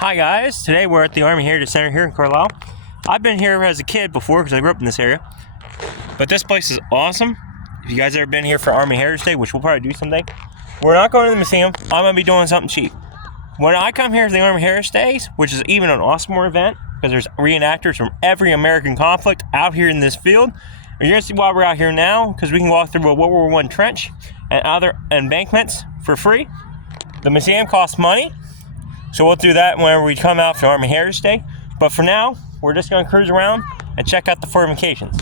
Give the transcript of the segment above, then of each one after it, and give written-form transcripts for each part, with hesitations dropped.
Hi guys, today we're at the Army Heritage Center here in Carlisle. I've been here as a kid before because I grew up in this area. But this place is awesome. If you guys ever been here for Army Heritage Day, which we'll probably do someday, we're not going to the museum. I'm going to be doing something cheap. When I come here for the Army Heritage Days, which is even an awesomer event, because there's reenactors from every American conflict out here in this field, you're going to see why we're out here now, because we can walk through a World War I trench and other embankments for free. The museum costs money, so we'll do that whenever we come out for Army Heritage Day. But for now, we're just going to cruise around and check out the fortifications.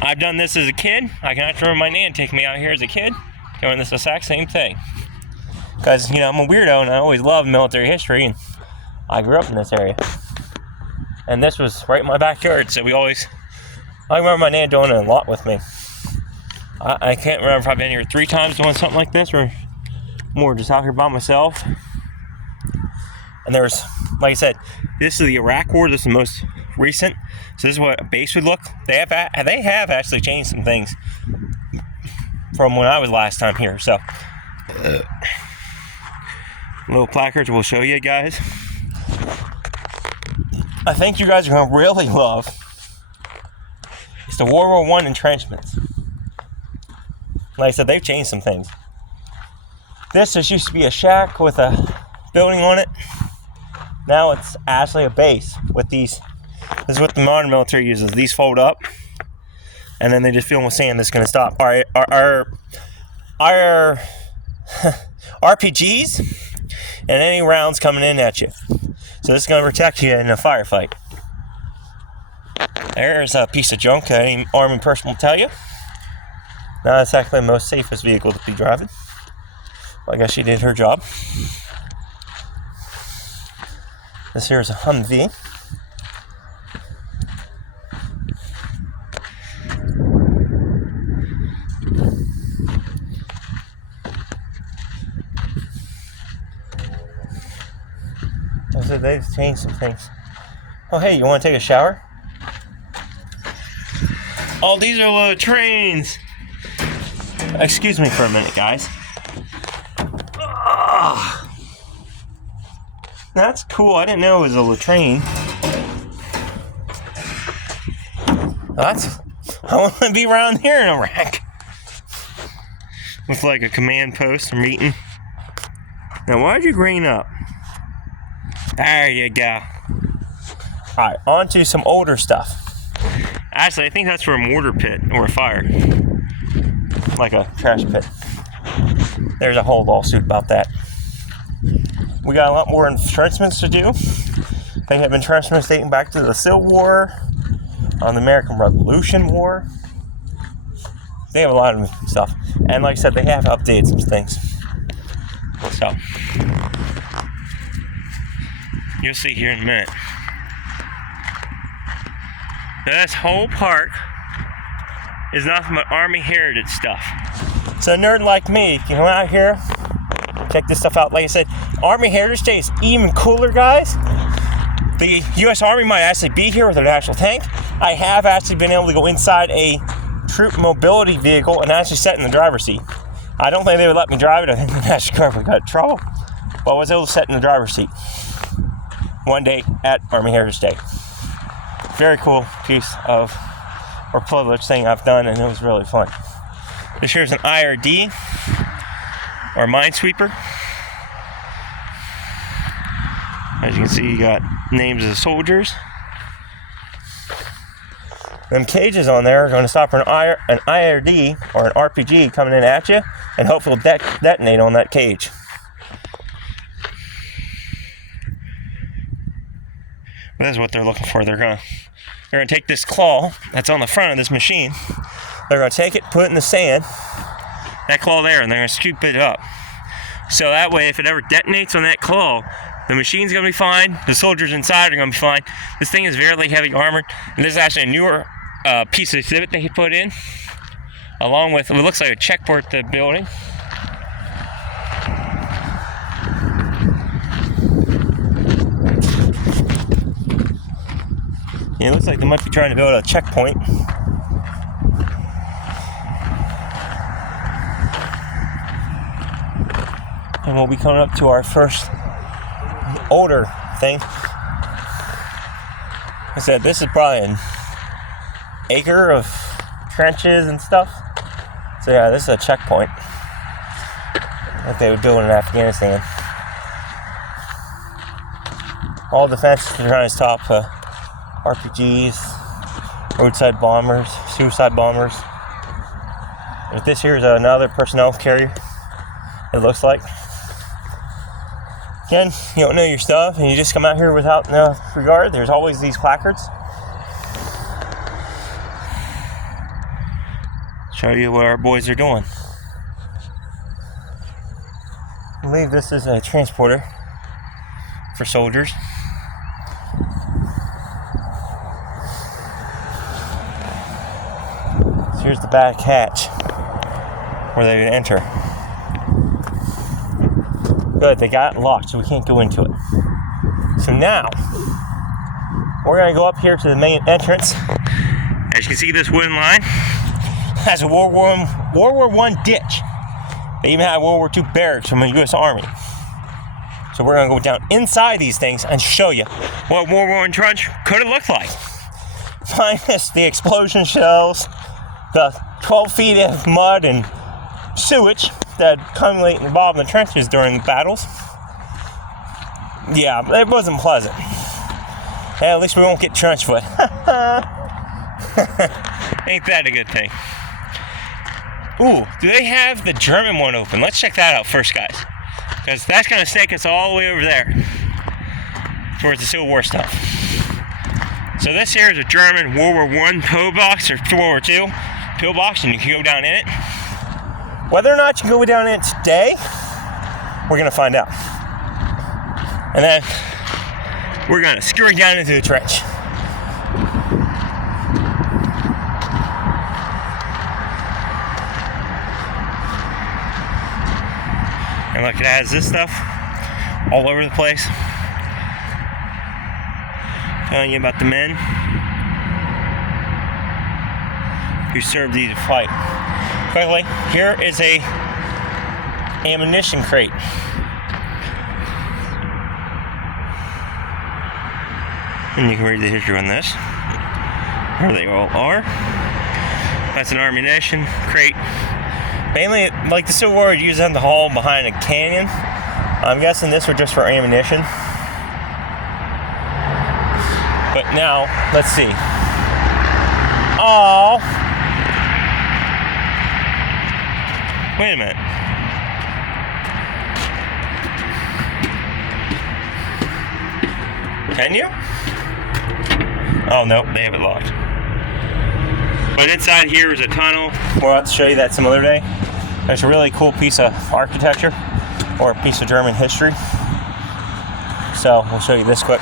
I've done this as a kid. I can actually remember my nan taking me out here as a kid, doing this exact same thing. Because, you know, I'm a weirdo and I always loved military history, and I grew up in this area. And this was right in my backyard, so I remember my nan doing it a lot with me. I can't remember if I've been here 3 times doing something like this, or more just out here by myself. And there's, like I said, this is the Iraq War. This is the most recent. So this is what a base would look. They have actually changed some things from when I was last time here. So little placards we'll show you guys. I think you guys are going to really love. It's the World War I entrenchments. Like I said, they've changed some things. This just used to be a shack with a building on it. Now it's actually a base with these. This is what the modern military uses. These fold up, and then they just fill them with sand. That's going to stop our RPGs and any rounds coming in at you. So this is going to protect you in a firefight. There's a piece of junk that any Army person will tell you. Not exactly the most safest vehicle to be driving. Well, I guess she did her job. This here is a Humvee. So they've changed some things. Oh, hey, you want to take a shower? Oh, these are little trains. Excuse me for a minute, guys. Ugh. That's cool. I didn't know it was a latrine. I want to be around here in Iraq. With like a command post or meeting. Now, why'd you green up? There you go. Alright, on to some older stuff. Actually, I think that's for a mortar pit or a fire. Like a trash pit. There's a whole lawsuit about that. We got a lot more entrenchments to do. They have entrenchments dating back to the Civil War, the American Revolution War. They have a lot of stuff. And like I said, they have updated some things. So, you'll see here in a minute. This whole park is nothing but Army Heritage stuff. So a nerd like me can come out here, check this stuff out. Like I said, Army Heritage Day is even cooler, guys. The U.S. Army might actually be here with an actual tank. I have actually been able to go inside a troop mobility vehicle and actually sit in the driver's seat. I don't think they would let me drive it. I think the National Guard would got in trouble. But I was able to sit in the driver's seat one day at Army Heritage Day. Very cool piece of, or privilege thing I've done, and it was really fun. This here's an IRD, or minesweeper. As you can see, you got names of the soldiers. Them cages on there are going to stop an IRD, or an RPG, coming in at you, and hopefully detonate on that cage. But that's what they're looking for. They're going to take this claw that's on the front of this machine. They're going to take it, put it in the sand, that claw there, and they're going to scoop it up. So that way, if it ever detonates on that claw, the machine's going to be fine. The soldiers inside are going to be fine. This thing is very heavy armored, and this is actually a newer piece of exhibit they put in, along with what looks like a checkpoint to the building. Yeah, it looks like they might be trying to build a checkpoint. And we'll be coming up to our first older thing. I said this is probably an acre of trenches and stuff. So yeah, this is a checkpoint like they were doing in Afghanistan. All defense are trying to stop RPGs, roadside bombers, suicide bombers. But this here is another personnel carrier, it looks like. Again, you don't know your stuff and you just come out here without no regard. There's always these placards. Show you what our boys are doing. I believe this is a transporter for soldiers. So here's the back hatch where they enter. Good, they got it locked, so we can't go into it. So now, we're gonna go up here to the main entrance. As you can see, this wooden line has a World War I ditch. They even have World War II barracks from the U.S. Army. So we're gonna go down inside these things and show you what World War I trench could have looked like. Minus the explosion shells, the 12 feet of mud and sewage that accumulate in the bottom of the trenches during the battles. Yeah, it wasn't pleasant. Hey, at least we won't get trench foot. Ain't that a good thing? Ooh, do they have the German one open? Let's check that out first, guys. Because that's going to take us all the way over there towards the Civil War stuff. So this here is a German World War I pillbox, or World War II pillbox, and you can go down in it. Whether or not you can go down in it today, we're going to find out. And then we're going to scurry down into the trench. And look, it has this stuff all over the place. Telling you about the men who served these to fight. Quickly, here is a ammunition crate. And you can read the history on this. Here they all are. That's an ammunition crate. Mainly, like the Civil War, would use it in the hall behind a canyon. I'm guessing this was just for ammunition. But now, let's see. Oh. Wait a minute. Can you? Oh, no, they have it locked. But inside here is a tunnel. We'll have to show you that some other day. There's a really cool piece of architecture or a piece of German history. So we'll show you this quick.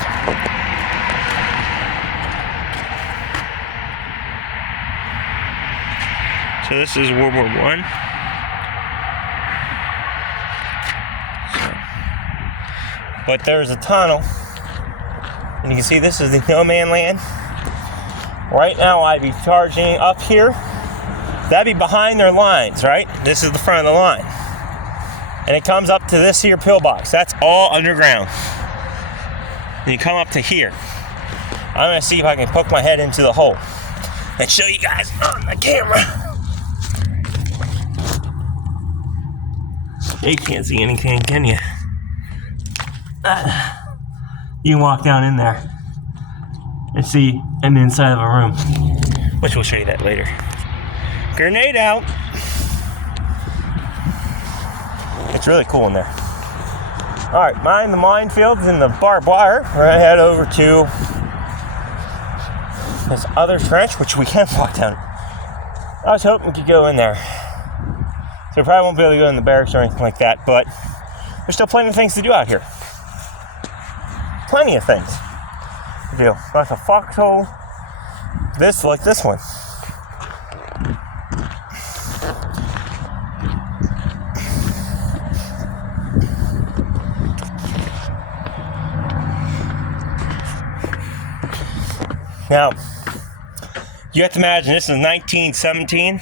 So this is World War I. But there's a tunnel, and you can see this is the no man land. Right now I'd be charging up here. That'd be behind their lines, right? This is the front of the line. And it comes up to this here pillbox. That's all underground. And you come up to here. I'm gonna see if I can poke my head into the hole and show you guys on the camera. You can't see anything, can you? You can walk down in there and see an inside of a room, which we'll show you that later. Grenade out. It's really cool in there. All right, mind the minefields and the barbed wire. We're gonna head over to this other trench, which we can walk down. I was hoping we could go in there. So we probably won't be able to go in the barracks or anything like that, but there's still plenty of things to do out here. Plenty of things to do. Like a foxhole. This, like this one. Now, you have to imagine this is 1917.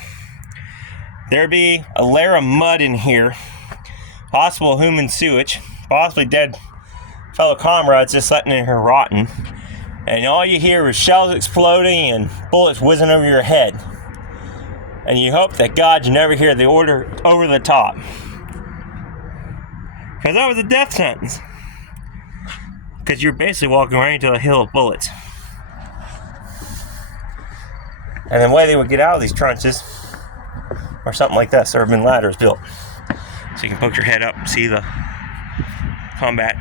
There'd be a layer of mud in here, possible human sewage, possibly dead fellow comrades just sitting in here rotting, and all you hear is shells exploding and bullets whizzing over your head. And you hope that God you never hear the order over the top. Because that was a death sentence. Because you're basically walking right into a hill of bullets. And the way they would get out of these trenches, or something like this, there have been ladders built. So you can poke your head up and see the combat.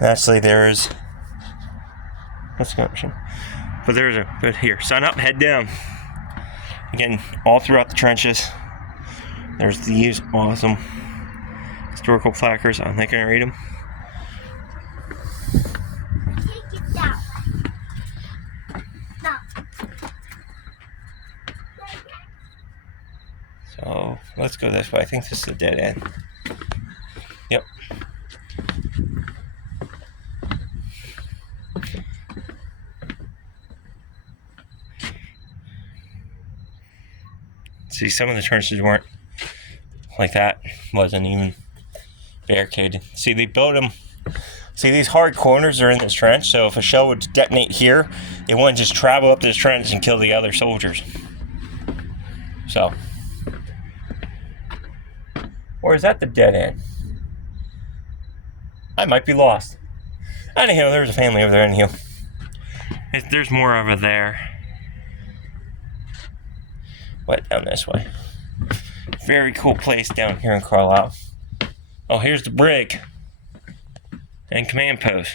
Actually, there's... what's the option? But there's a good here. Sun up, head down. Again, all throughout the trenches. There's these awesome historical placards. I'm not going to read them. Take it down. No. So let's go this way. I think this is a dead end. Yep. See, some of the trenches weren't like that. Wasn't even barricaded. See, they built them. See, these hard corners are in this trench, so if a shell would detonate here, it wouldn't just travel up this trench and kill the other soldiers. So. Or is that the dead end? I might be lost. Anyhow, there's a family over there, anyhow. There's more over there. What, down this way? Very cool place down here in Carlisle. Oh, here's the brig and command post.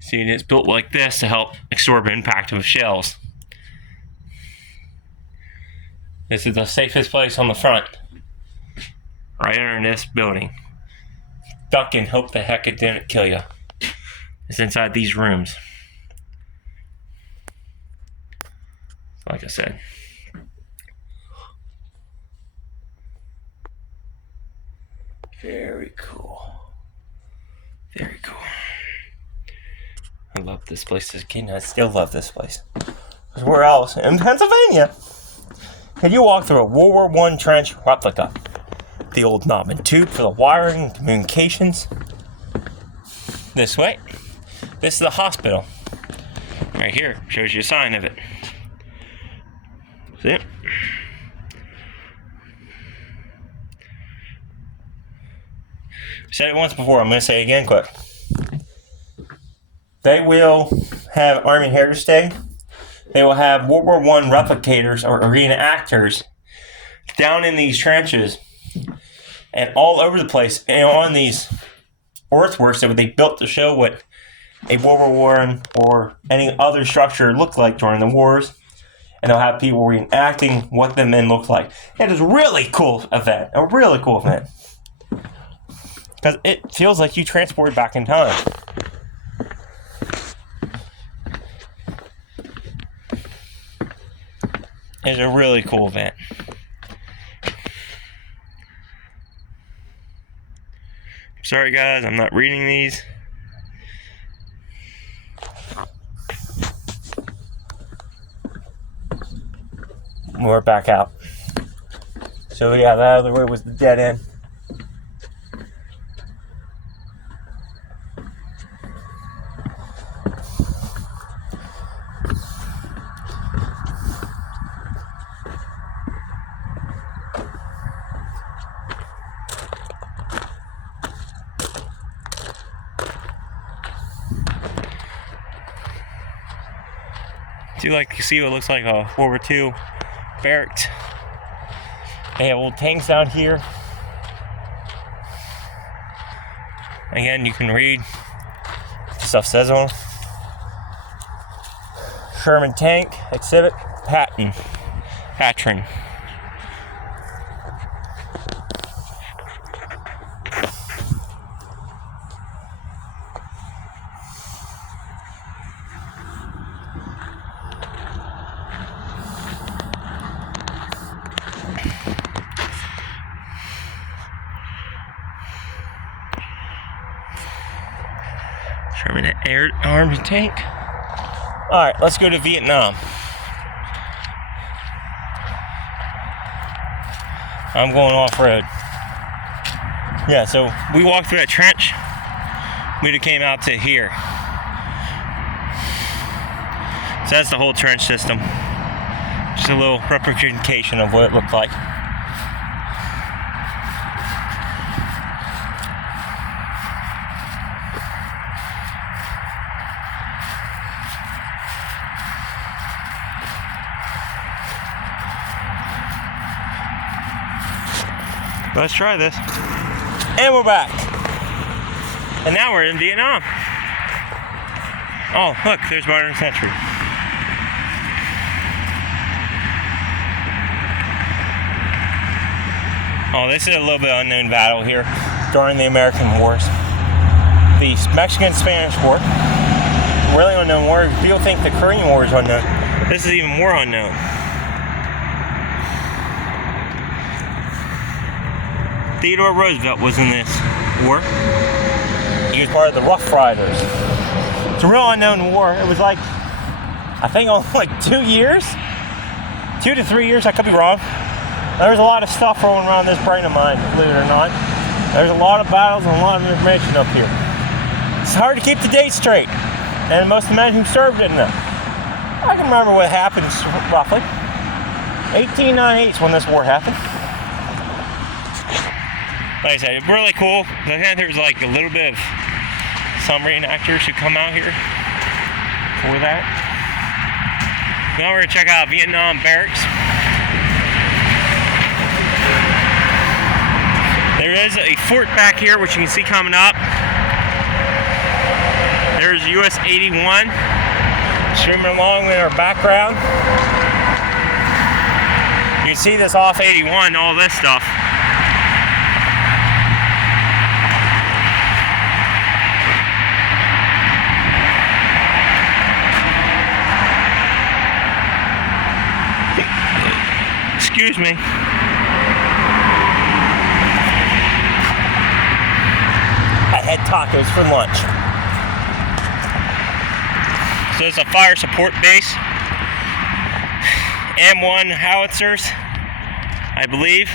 See, it's built like this to help absorb impact of shells. This is the safest place on the front. Right under this building. Duck and hope the heck it didn't kill you. It's inside these rooms. Like I said. Very cool. Very cool. I love this place as a kid, and I still love this place. Where else? In Pennsylvania. Can you walk through a World War I trench replica? The old knob and tube for the wiring and communications. This way. This is the hospital. Right here. Shows you a sign of it. See it? Said it once before, I'm going to say it again quick. They will have Army Heritage Day. They will have World War I replicators or arena actors down in these trenches and all over the place and on these earthworks that they built to show what a World War I or any other structure looked like during the wars. And they'll have people reenacting what the men looked like. It is a really cool event. A really cool event. Because it feels like you transported back in time. It's a really cool event. Sorry guys, I'm not reading these. We're back out. So yeah, that other way was the dead end. Do you like to see what looks like a World War II barracks? They have old tanks out here. Again, you can read what the stuff says on them. Sherman tank, exhibit, patron. Sherman Air Army tank. Alright, let's go to Vietnam. I'm going off-road. Yeah, so we walked through that trench. We'd have came out to here. So that's the whole trench system. Just a little representation of what it looked like. Let's try this. And we're back. And now we're in Vietnam. Oh, look, there's modern century. Oh, this is a little bit unknown battle here during the American Wars. The Mexican-Spanish War. Really unknown war. People think the Korean War is unknown. This is even more unknown. Theodore Roosevelt was in this war. He was part of the Rough Riders. It's a real unknown war. It was like, I think only like 2 years? 2 to 3 years, I could be wrong. There's a lot of stuff rolling around this brain of mine, believe it or not. There's a lot of battles and a lot of information up here. It's hard to keep the dates straight. And most of the men who served didn't know. I can remember what happened roughly. 1898 is when this war happened. Like I said, it's really cool. I think there's like a little bit of some reenactors who come out here for that. Now we're gonna check out Vietnam barracks. There is a fort back here, which you can see coming up. There's US 81 streaming along in our background. You can see this off 81, all this stuff. Excuse me. I had tacos for lunch. So it's a fire support base. M1 howitzers, I believe.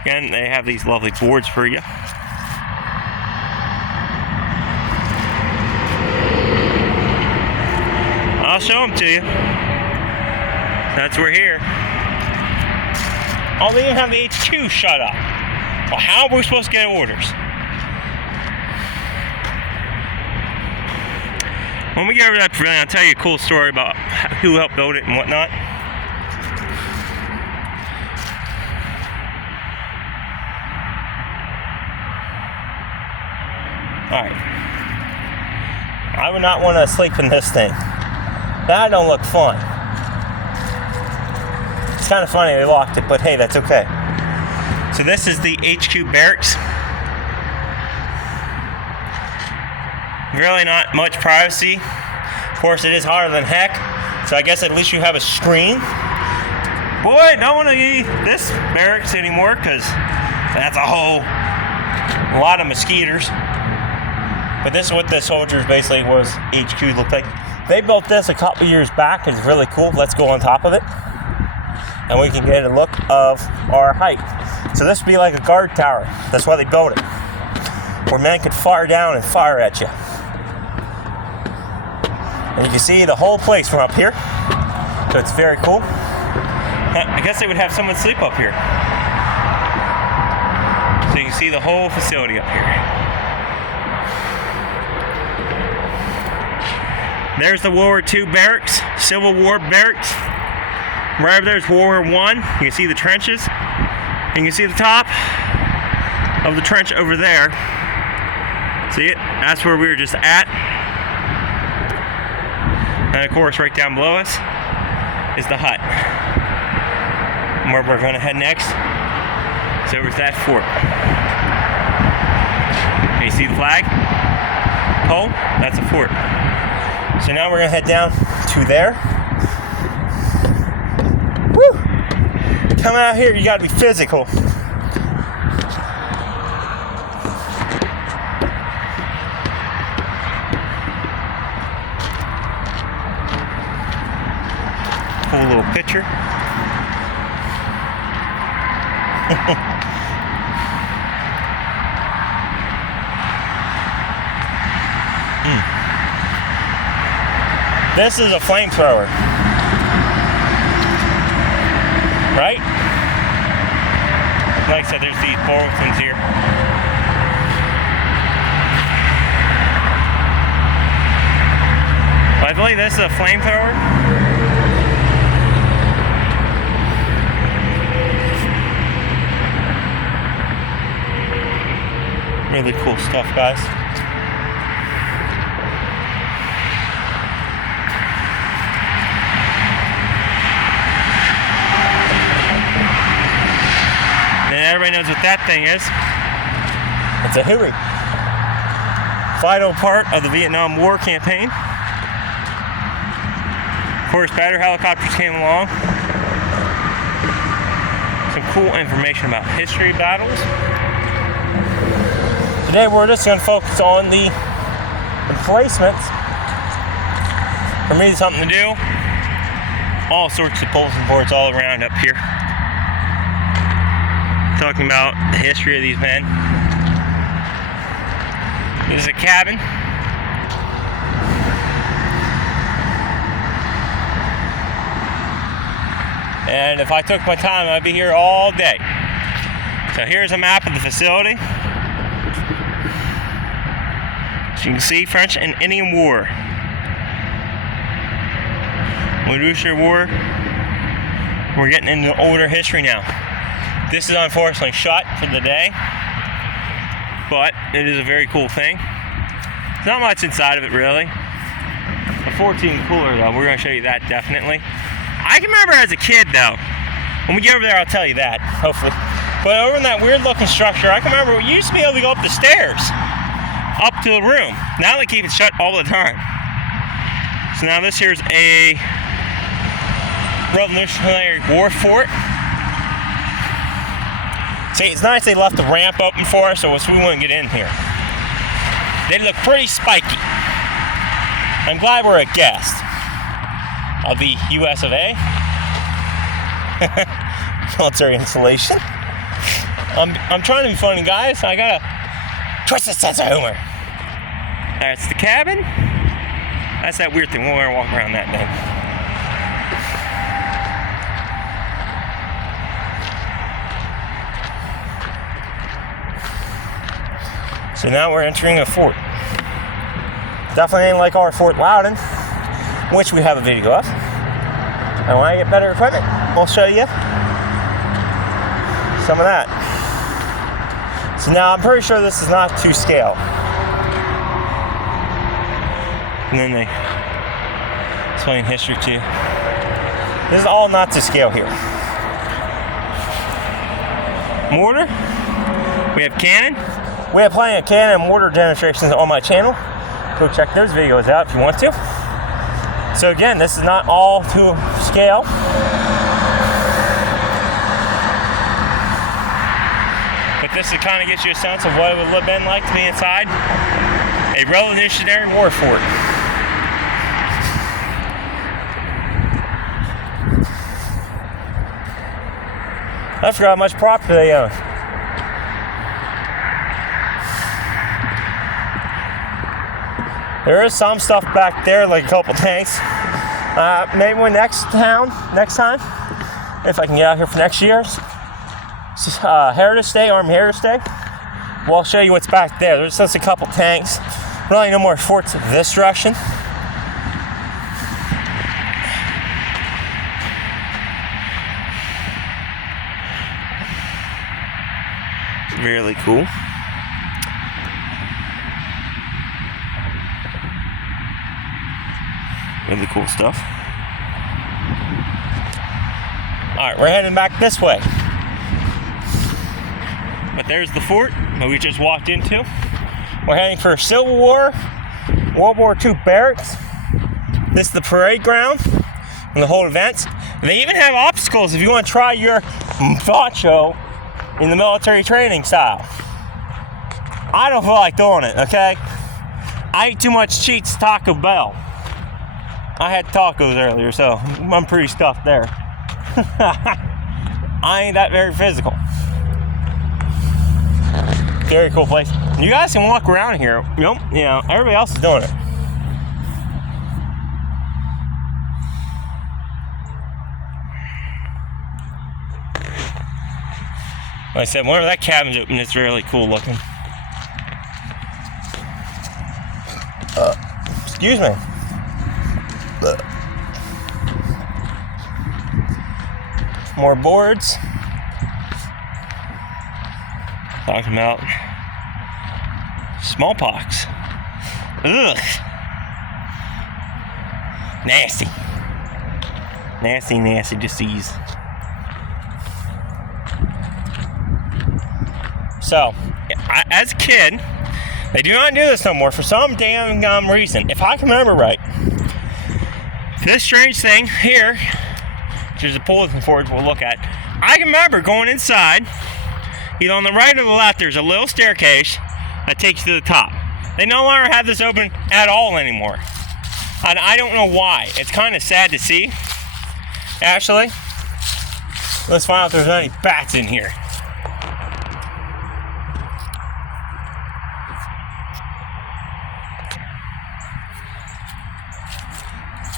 Again, they have these lovely boards for you. I'll show them to you. That's we're here. Oh, they even have the HQ shut up. Well, how are we supposed to get orders? When we get over to that pavilion, I'll tell you a cool story about who helped build it and whatnot. Alright. I would not want to sleep in this thing. That don't look fun. It's kind of funny they locked it, but hey, that's okay. So this is the HQ barracks. Really not much privacy. Of course, it is hotter than heck, so I guess at least you have a screen. Boy, don't want to eat this barracks anymore because that's a lot of mosquitoes. But this is what the soldiers basically was HQ looked like. They built this a couple years back. It's really cool. Let's go on top of it. And we can get a look of our height. So this would be like a guard tower. That's why they built it. Where men could fire down and fire at you. And you can see the whole place from up here. So it's very cool. I guess they would have someone sleep up here. So you can see the whole facility up here. There's the World War II barracks, Civil War barracks. Right over there's World War I. You can see the trenches. And you can see the top of the trench over there. See it? That's where we were just at. And of course, right down below us is the hut. And where we're going to head next is over to that fort. Okay, you see the flag? Pole? That's a fort. So now we're going to head down to there. Woo! Coming out here, you got to be physical. Cool little picture. This is a flamethrower. Right? Like I said, there's these bulletins here. I believe this is a flamethrower. Really cool stuff, guys. And everybody knows what that thing is. It's a Huey. Vital part of the Vietnam War campaign. Of course, battle helicopters came along. Some cool information about history battles. Today we're just going to focus on the emplacements. For me, something to do. All sorts of bulletin boards all around up here. Talking about the history of these men. This is a cabin. And if I took my time, I'd be here all day. So here's a map of the facility. So you can see French and Indian War. Revolutionary War. We're getting into older history now. This is unfortunately shut for the day, but it is a very cool thing. There's not much inside of it really. A 14 cooler though, we're going to show you that definitely. I can remember as a kid though, when we get over there I'll tell you that, hopefully. But over in that weird looking structure, I can remember we used to be able to go up the stairs, up to the room. Now they keep it shut all the time. So now this here's a Revolutionary War fort. See, it's nice they left the ramp open for us so we wouldn't get in here. They look pretty spiky. I'm glad we're a guest of the US of A. Military installation. I'm trying to be funny, guys. I got a twisted sense of humor. That's the cabin. That's that weird thing. We'll walk around that thing. So now we're entering a fort. Definitely ain't like our Fort Loudon, which we have a video of. And when I get better equipment, I'll show you some of that. So now I'm pretty sure this is not to scale. And then they explain history to you. This is all not to scale here. Mortar. We have cannon. We have plenty of cannon and mortar demonstrations on my channel. Go check those videos out if you want to. So again, this is not all to scale. But this to kind of get you a sense of what it would have been like to be inside a Revolutionary War fort. I forgot how much property they own. There is some stuff back there, like a couple tanks. Maybe when next time, if I can get out here for next year's Heritage Day, Army Heritage Day, well, I'll show you what's back there. There's just a couple tanks. Really no more forts this direction. Really cool. Really cool stuff. Alright, we're heading back this way. But there's the fort that we just walked into. We're heading for Civil War, World War II barracks. This is the parade ground and the whole events. They even have obstacles if you want to try your macho in the military training style. I don't feel like doing it, okay? I ate too much Cheats Taco Bell. I had tacos earlier, so I'm pretty stuffed there. I ain't that very physical. very cool place. You guys can walk around here. Nope, you know, everybody else is doing it. Like I said, whenever that cabin's open, it's really cool looking. Excuse me. More boards. Talking about smallpox. Ugh. Nasty. Nasty, nasty disease. So, as a kid, they do not do this no more for some damn reason. If I can remember right, this strange thing here, which is a bulletin board we'll look at, I can remember going inside. Either on the right or the left, there's a little staircase that takes you to the top. They no longer have this open at all anymore. And I don't know why. It's kind of sad to see. Actually, let's find out if there's any bats in here.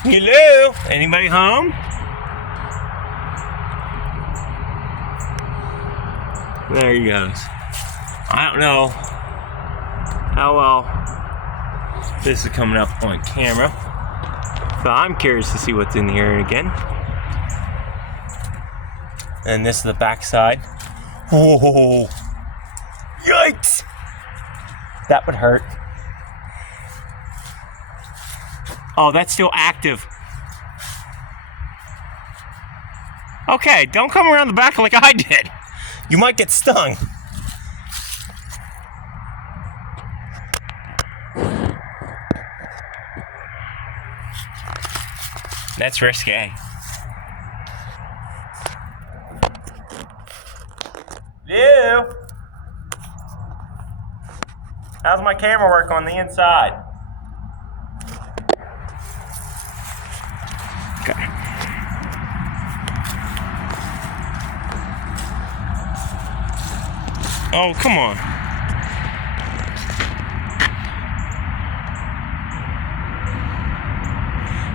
Hello? Anybody home? There he goes. I don't know how well this is coming up on camera, but I'm curious to see what's in here again. And this is the back side. Oh, yikes! That would hurt. Oh, that's still active. Okay, don't come around the back like I did. You might get stung. That's risque. Lou? How's my camera work on the inside? Okay. Oh, come on.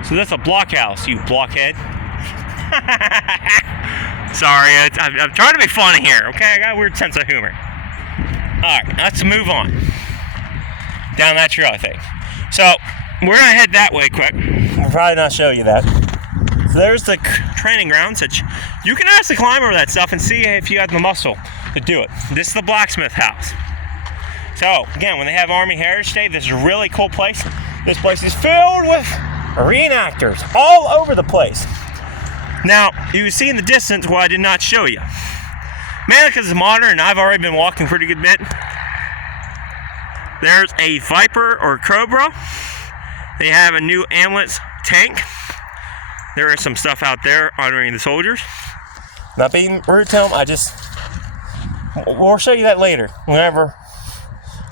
So that's a blockhouse, you blockhead. Sorry, I'm trying to be funny here, okay? I got a weird sense of humor. Alright, let's move on. Down that trail, I think. So, we're going to head that way quick. We'll probably not show you that. So there's the training grounds that you can actually climb over that stuff and see if you have the muscle to do it. This is the blacksmith house. So, again, when they have Army Heritage Day, this is a really cool place. This place is filled with reenactors all over the place. Now, you see in the distance what I did not show you. Mainly because it's modern and I've already been walking a pretty good bit. There's a Viper or Cobra. They have a new ambulance tank. There is some stuff out there honoring the soldiers. Not being rude to them, we'll show you that later, whenever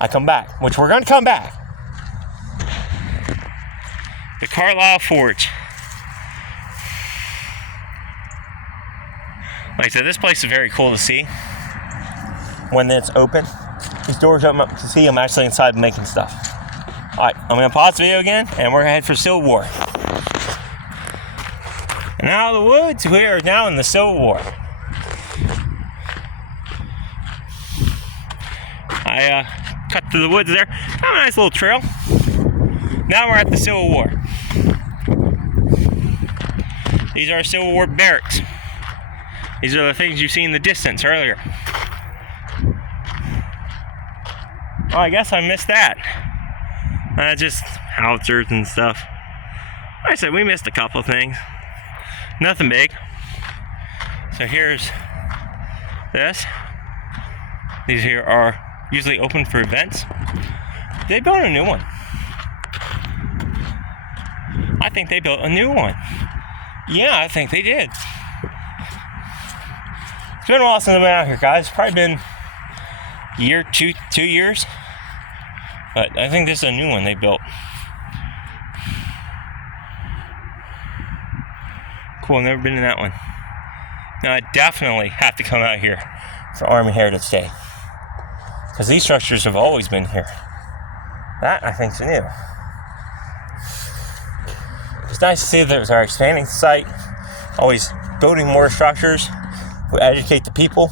I come back, which we're going to come back. The Carlisle Forge. Like I said, this place is very cool to see when it's open. These doors open up to see I'm actually inside making stuff. Alright, I'm going to pause the video again, and we're going to head for Civil War. And out of the woods, we are now in the Civil War. I cut through the woods there. Kind of a nice little trail. Now we're at the Civil War. These are Civil War barracks. These are the things you see in the distance earlier. Oh, I guess I missed that. Just howitzers and stuff. Like I said, we missed a couple things. Nothing big. So here's this. These here are usually open for events. They built a new one. I think they built a new one. Yeah, I think they did. It's been a while since I've been out here, guys. It's probably been a year, 2 years. But I think this is a new one they built. Cool, I've never been in that one. Now I definitely have to come out here for Army Heritage Day. because these structures have always been here. That, I think, is new. It's nice to see that there's our expanding site, always building more structures to educate the people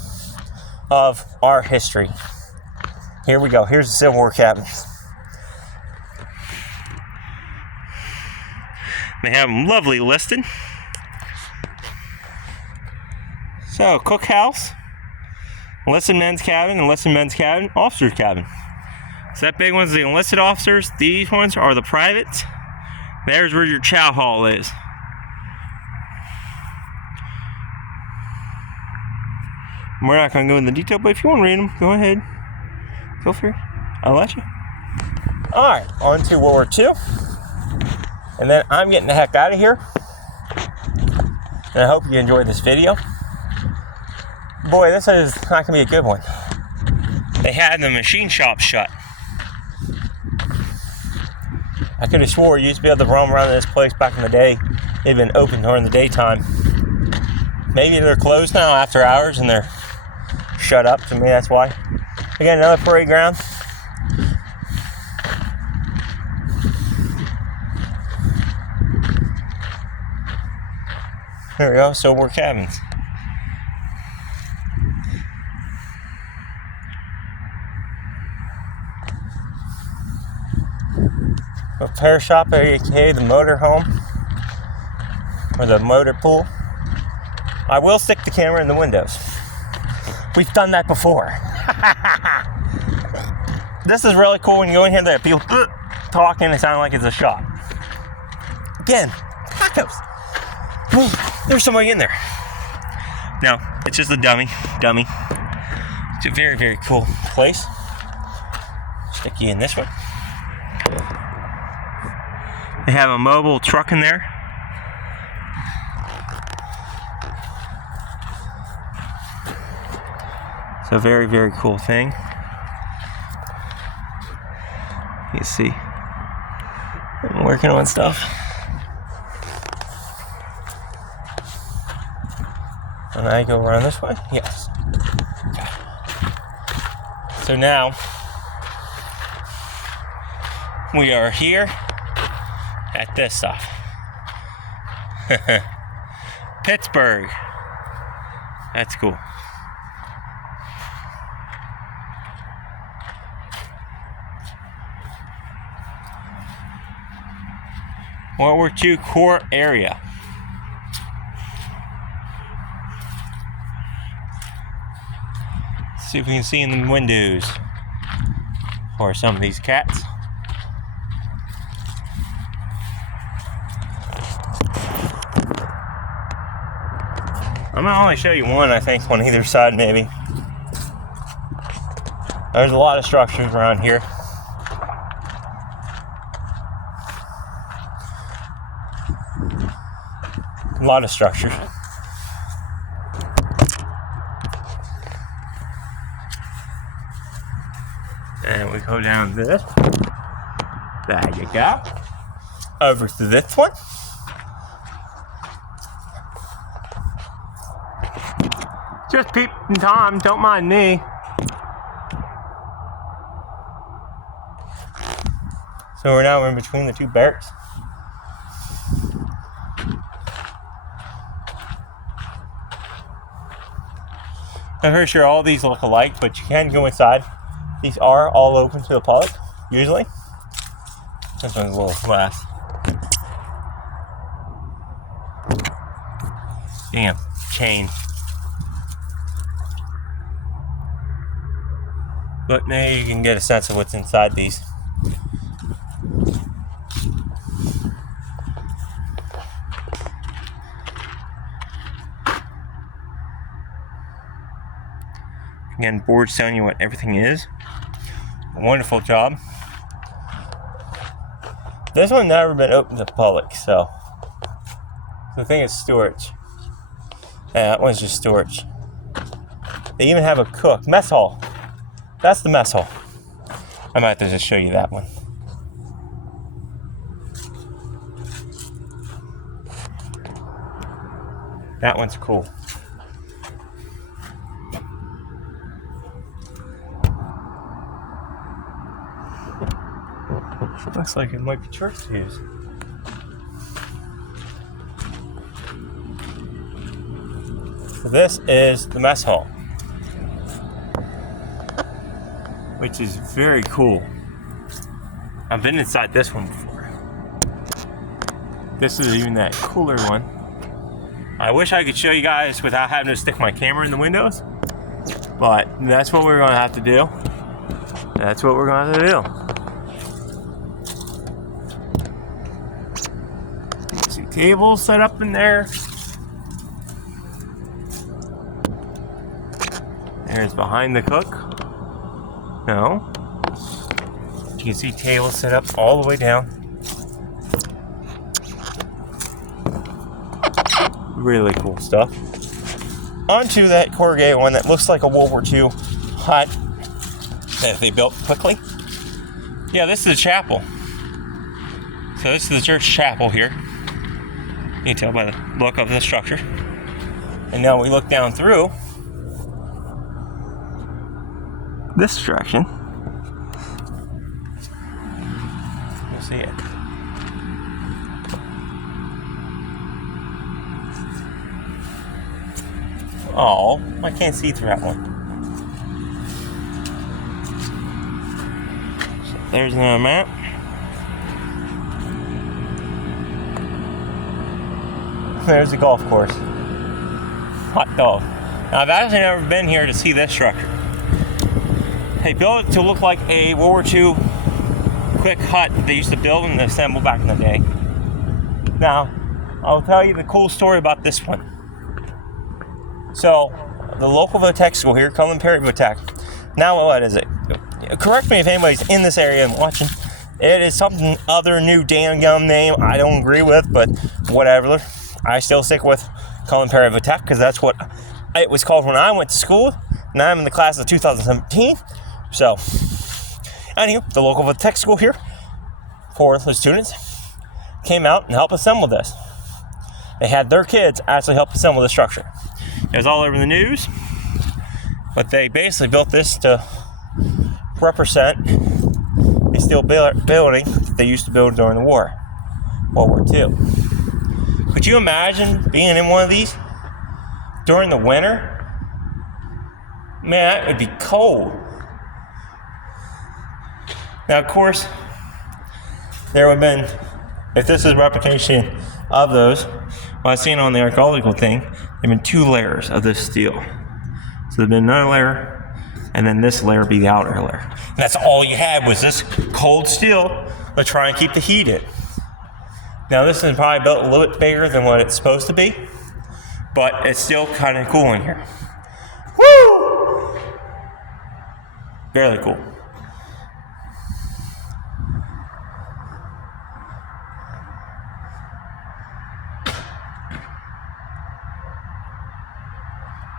of our history. Here we go. Here's the Civil War cabins. They have them lovely listed. So, cookhouse, enlisted men's cabin, officer's cabin. So that big one's the enlisted officers. These ones are the privates. There's where your chow hall is. We're not going to go into detail, but if you want to read them, go ahead. Feel free. I'll let you. Alright, on to World War II. And then I'm getting the heck out of here. And I hope you enjoyed this video. Boy, this is not going to be a good one. They had the machine shop shut. I could have swore you used to be able to roam around this place back in the day. They've been open during the daytime. Maybe they're closed now after hours and they're shut up. To me, that's why. We got another parade ground. There we go, Civil War cabins. Repair shop, aka the motor home, or the motor pool. I will stick the camera in the windows. We've done that before. This is really cool when you go in here, there are people talking, it sounds like it's a shop. Again, backups. There's somebody in there. No, it's just a dummy. It's a very, very cool place. Stick you in this one. They have a mobile truck in there. It's a very, very cool thing. You see, I'm working on stuff. And I go around this way? Yes. Okay. So now, we are here at this stuff. Pittsburgh. That's cool. World War II core area. See if we can see in the windows for some of these cats. I'm gonna only show you one, I think, on either side maybe. There's a lot of structures around here. A lot of structures. And we go down this. There you go. Over to this one. Just peeping Tom, don't mind me. So we're now in between the two barracks. I'm pretty sure all these look alike, but you can go inside. These are all open to the public, usually. This one's a little glass. Damn, chain. But now you can get a sense of what's inside these. Again, boards telling you what everything is. Wonderful job. This one's never been open to the public, so the thing is storage. Yeah, that one's just storage. They even have a cook. Mess hall. That's the mess hall. I might have to just show you that one. That one's cool. Looks like it might be church to use. So this is the mess hall, which is very cool. I've been inside this one before. This is even that cooler one. I wish I could show you guys without having to stick my camera in the windows, but that's what we're gonna have to do. That's what we're gonna have to do. You see tables set up in there. There's behind the cook. No. You can see tables set up all the way down. Really cool stuff. Onto that corrugated one that looks like a World War II hut that they built quickly. Yeah, this is the chapel. So this is the church chapel here. You can tell by the look of the structure. And now we look down through this direction. You'll see it. Oh, I can't see through that one. So there's another map. There's the golf course. Hot dog. Now I've actually never been here to see this structure. They built it to look like a World War II quick hut they used to build and assemble back in the day. Now, I'll tell you the cool story about this one. So, the local Votech school here, Cullen Perry Votech. Now, what is it? Correct me if anybody's in this area and watching. It is something other new damn gum name I don't agree with, but whatever. I still stick with Cullen Perry Votech because that's what it was called when I went to school. And I'm in the class of 2017. So, anyway, the local Votech school here for the students came out and helped assemble this. They had their kids actually help assemble the structure. It was all over the news, but they basically built this to represent a steel building that they used to build during the war, World War II. Could you imagine being in one of these during the winter? Man, that would be cold. Now, of course, there would have been, if this is a replication of those, what I've seen on the archaeological thing, there have been 2 layers of this steel. So there'd been another layer, and then this layer would be the outer layer. And that's all you had was this cold steel to try and keep the heat in. Now this is probably built a little bit bigger than what it's supposed to be, but it's still kind of cool in here. Woo! Very cool.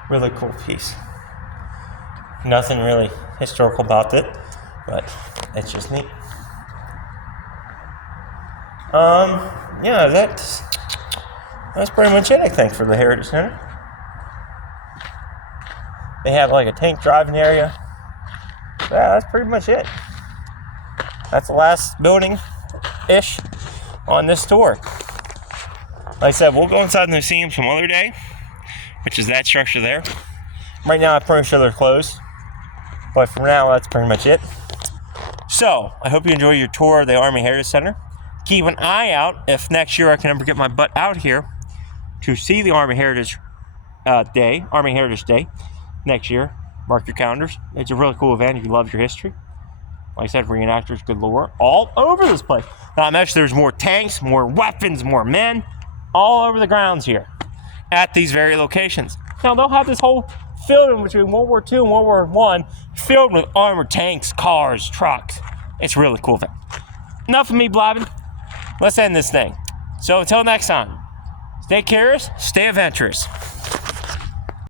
Really cool piece. Nothing really historical about it, but it's just neat. Yeah, that's pretty much it, I think, for the Heritage Center. They have like a tank driving area. Yeah, that's pretty much it. That's the last building-ish on this tour. Like I said, we'll go inside and see them some other day, which is that structure there. Right now, I'm pretty sure they're closed. But for now, that's pretty much it. So, I hope you enjoy your tour of the Army Heritage Center. Keep an eye out if next year I can ever get my butt out here to see the Army Heritage Day, Army Heritage Day next year. Mark your calendars. It's a really cool event if you love your history. Like I said, reenactors, good lore, all over this place. Not much, there's more tanks, more weapons, more men, all over the grounds here at these very locations. Now, they'll have this whole field in between World War II and World War I filled with armored tanks, cars, trucks. It's a really cool thing. Enough of me blabbing. Let's end this thing. So until next time, stay curious, stay adventurous.